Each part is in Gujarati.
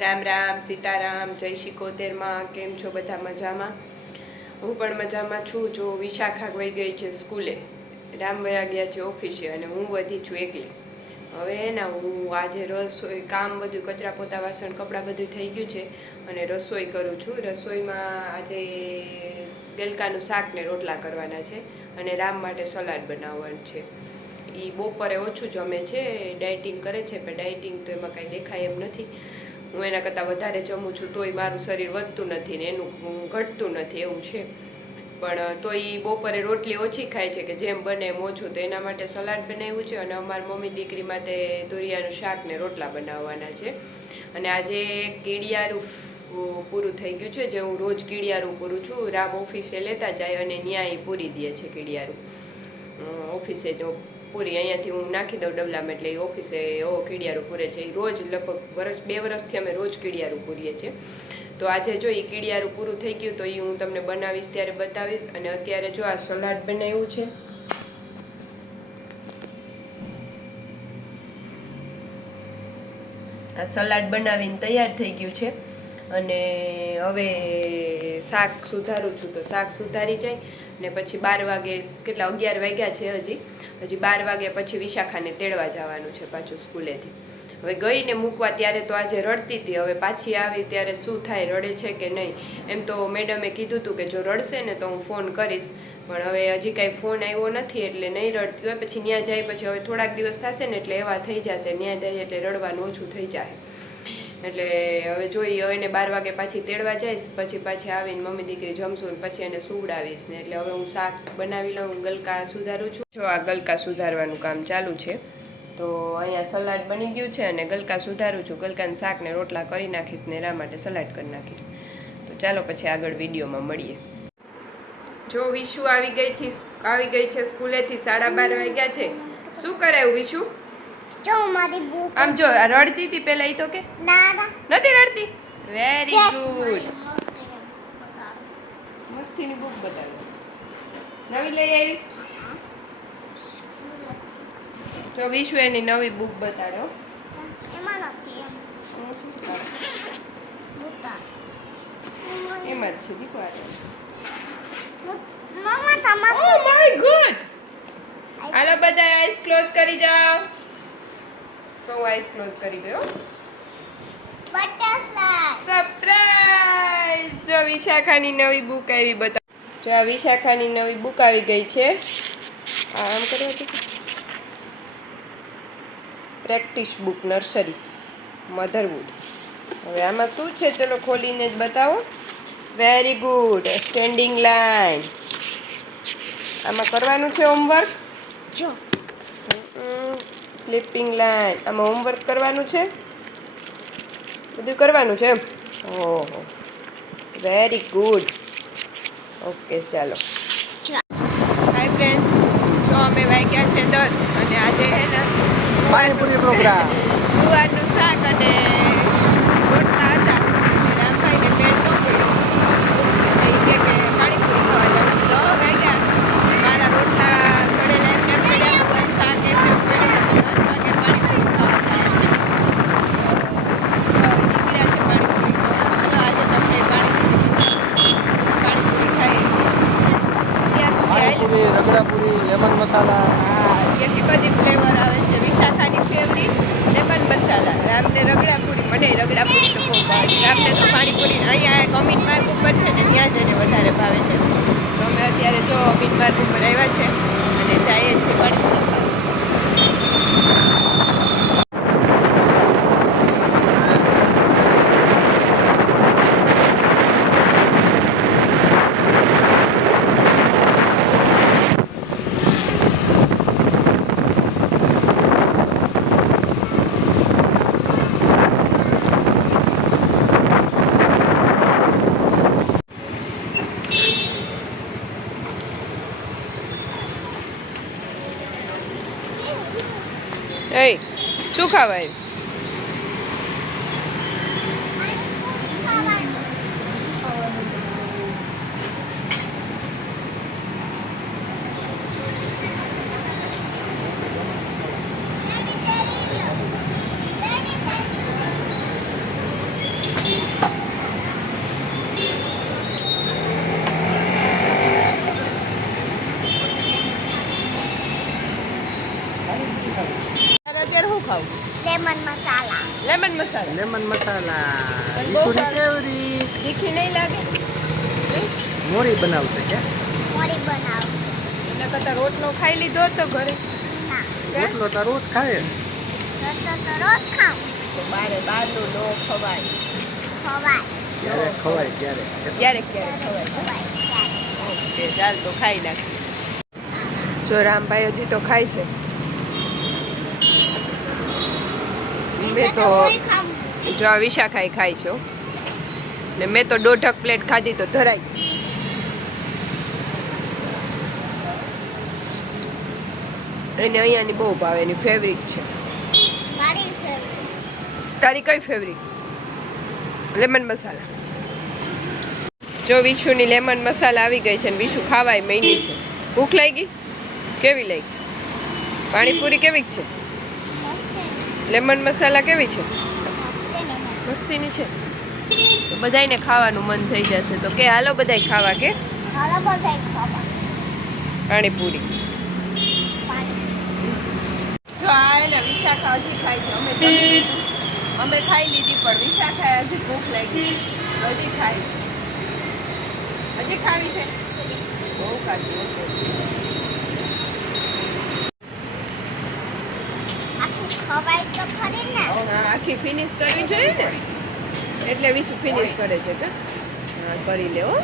રામ રામ સીતારામ જય શિકોતેરમાં કેમ છો બધા મજામાં? હું પણ મજામાં છું. જો વિશાખા વહી ગઈ છે સ્કૂલે, રામ વયા ગયા છે ઓફિસે અને હું વધી છું એકલી. હવે ના હું આજે રસોઈ કામ બધું કચરા પોતા વાસણ કપડાં બધું થઈ ગયું છે અને રસોઈ કરું છું. રસોઈમાં આજે ગલકાનું શાક ને રોટલા કરવાના છે અને રામ માટે સલાડ બનાવવાનું છે. એ બપોરે ઓછું જમે છે, ડાયટિંગ કરે છે, પણ ડાયટિંગ તો એમાં કાંઈ દેખાય એમ નથી. હું એના કરતાં વધારે જમું છું તોય મારું શરીર વધતું નથી ને એનું ઘટતું નથી એવું છે. પણ તો એ બપોરે રોટલી ઓછી ખાય છે કે જેમ બને એમ ઓછું, તો એના માટે સલાડ બનાવ્યું છે અને અમારી મમ્મી દીકરી માટે દોરિયાનું શાક ને રોટલા બનાવવાના છે. અને આજે કીડિયારું પૂરું થઈ ગયું છે, જે હું રોજ કીડિયારું પૂરું છું. રામ ઓફિસે લેતા જાય અને ન્યાય પૂરી દે છે કીડિયારું ઓફિસે. જો પૂરી અહીંયાથી હું નાખી દઉં ડબલામાં એટલે એ ઓફિસે કીડિયારું પૂરે છે. એ રોજ લગભગ 2 વર્ષથી અમે રોજ કીડિયારું પૂરીએ છીએ. તો આજે જો એ કીડિયારું પૂરું થઈ ગયું તો એ હું તમને બનાવીશ ત્યારે બતાવીશ. અને અત્યારે જો આ સલાડ બનાવ્યું છે. આ સલાડ બનાવીને તૈયાર થઈ ગયું છે અને હવે શાક સુધારું છું. તો શાક સુધારી જાય ને પછી 12 વાગે, કેટલા 11 વાગ્યા છે હજી 12 વાગ્યા પછી વિશાખાને તેડવા જવાનું છે પાછું સ્કૂલેથી. હવે ગઈને મૂકવા ત્યારે તો આજે રડતી હતી, હવે પાછી આવી ત્યારે શું થાય, રડે છે કે નહીં. એમ તો મેડમે કીધું હતું કે જો રડશે ને તો હું ફોન કરીશ, પણ હવે હજી કાંઈ ફોન આવ્યો નથી એટલે નહીં રડતી હોય. પછી ત્યાં જાય પછી હવે થોડાક દિવસ થશે ને એટલે એવા થઈ જશે, ત્યાં જાય એટલે રડવાનું ઓછું થઈ જાય. એટલે હવે જોઈએ, હવે એને 12 વાગે પાછી તેડવા જઈશ, પછી પાછી આવીને મમ્મી દીકરી જમશું ને પછી એને સુવડાવીશ ને. એટલે હવે હું શાક બનાવી લઉં, ગલકા સુધારું છું. જો આ ગલકા સુધારવાનું કામ ચાલુ છે. તો અહીંયા સલાડ બની ગયું છે અને ગલકા સુધારું છું. ગલકાનું શાક ને રોટલા કરી નાખીશ ને એના માટે સલાડ કરી નાખીશ. તો ચાલો પછી આગળ વિડીયોમાં મળીએ. જો વિશુ આવી ગઈ છે સ્કૂલેથી, 12:30 વાગ્યા છે. શું કરાયું વિશુ? આમ જો રડતી હતી પેલા, ઈ તો કે નથી રડતી. Very good. મસ્તીની બુક બતાવો, નવી લઈ આવી. જો વિશુ એની નવી બુક બતાડો. એમાં જ છે દીકરા. Oh my God. હાલો બધા આઈસ ક્લોઝ કરી જાઓ. તો હું આઈસ ક્લોઝ કરી ગયો. સરપ્રાઈઝ. જો વિશાખાની નવી બુક આવી, બતાવો. જો આ વિશાખાની નવી બુક આવી ગઈ છે. આમ કરો તો પ્રેક્ટિસ બુક નર્સરી મધરવુડ. હવે આમાં શું છે ચલો ખોલીને જ બતાવો. Very good. Standing line. આમાં કરવાનું છે હોમવર્ક. જો સ્લીપિંગ લાઈન. આમાં હોમવર્ક કરવાનું છે, બધું કરવાનું છે એમ. ઓહો, વેરી ગુડ. ઓકે ચાલો. હાય ફ્રેન્ડ્સ, જો અમે વાગ્યા છે 10 અને આજે હે ને પાણીપુરી પ્રોગ્રામ, ગુવારનું શાક અને રોટલા હતા. એટલે રામભાઈને પેટ ન પડ્યું, એ કે પાણીપુરી ખાવા જાઉં. તો વાગ્યા મારા રોટલા ઘડેલા એમને પડ્યા, શાક એમને પડ્યા. 10 વાગે પાણીપુરી ખાવા જાય છે. નીકળ્યા છે પાણીપુરી ખાવા. ચલો આજે તમને પાણીપુરી બતાવું. પાણીપુરી ખાઈએ. પાણીપુરી, રગડાપુરી, લેમન મસાલા. હા, કેટલી બધી ફ્લેવર આવે છે. વિશાખાની ફેવરિટ લેમન મસાલા, રામને રગડાપુરી. મને રગડાપુરી તો બહુ ભાવે. રામને તો પાણીપુરી અહીંયા અમીન માર્ગ ઉપર છે ને ત્યાં જ એને વધારે ભાવે છે. તો અમે અત્યારે જો અમીન માર્ગ ઉપર આવ્યા છે અને જઈએ છીએ પાણીપુરી ખાવા. શું ખાવાય? મસાલા લેમન મસાલા પણ બહુ ઈશુની સારું. ફેવરિટ તીખી નહીં લાગે મોરી બનાવશે કે મોરી બનાવ એના કરતાં રોટલો ખાઈ લીધો તો ઘરે ના હે? રોટલો તો રોજ ખાય રસ્તો તો રોજ ખાઉં તો બહારનું ન ખવાય ખવાય ક્યારે ખવાય ત્યારે ક્યારેક ક્યારેક ખવાય ખવાય ક્યારે ઓકે ચાલ તો ખાઈ નાખી જો રામભાઈ હજી તો ખાય છે મેં તો જો આ વિશાખાઈ ખાય છે હો. ને મેં તો 1.5 પ્લેટ ખાધી તો ધરાઈ ગઈ. એને અહીંયાની બહુ ભાવે એની ફેવરિટ છે મારી ફેવરિટ તારી કઈ ફેવરિટ લેમન મસાલા જો વિશુની લેમન મસાલા આવી ગઈ છે ને વિશુ ખાવાય મહિની છે ભૂખ લાગી કેવી લાગી પાણીપુરી કેવી છે લેમન મસાલા કેવી છે મસ્તીની છે તો બધાયને ખાવાનું મન થઈ જશે તો કે હાલો બધાય ખાવા કે હાલો બધાય ખાવા પાણીપુરી પાણી જો આ એને વિશાખા હજી ખાય છે અમે ખાઈ લીધી પણ વિશાખા હજી ભૂખ લાગી હજી ખાય છે હજી ખાવી છે બહુ ખાધી આખું ખવાય તો ખરી ને હા આખી ફિનિશ કરવી જોઈએ ને એટલે વિશુ ફિનિશ કરે છે કે હા કરી લે હો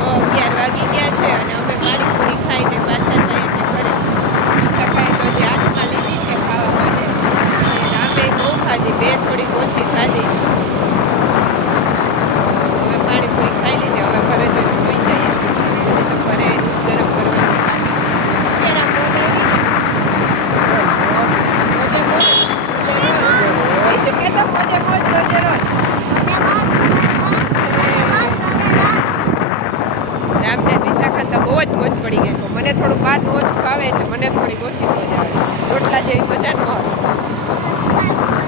11 વાગી ગયા છે અને અમે પાણીપુરી ખાઈને પાછા જઈએ છીએ ઘરે વિશાખાએ તો જે હાથમાં લીધી છે ખાવા માટે અને રામે બહુ ખાધી બે થોડીક ઓછી ખાધી હવે પાણીપુરી ખાઈ લીધી હવે ઘરે જઈને સુઈ જઈએ અને તો ઘરે દૂધ ગરમ કરવાનું ખાધી કે રામ મોજે મોજ શું કહેતો મોજે મોજ રોજે રોજ રામને વિશાખા તો બહુ જ મોજ પડી ગઈ મને થોડું બહારનું ઓછું ભાવે એટલે મને થોડીક ઓછી મોજ આવે રોટલા જેવી મજા ન આવે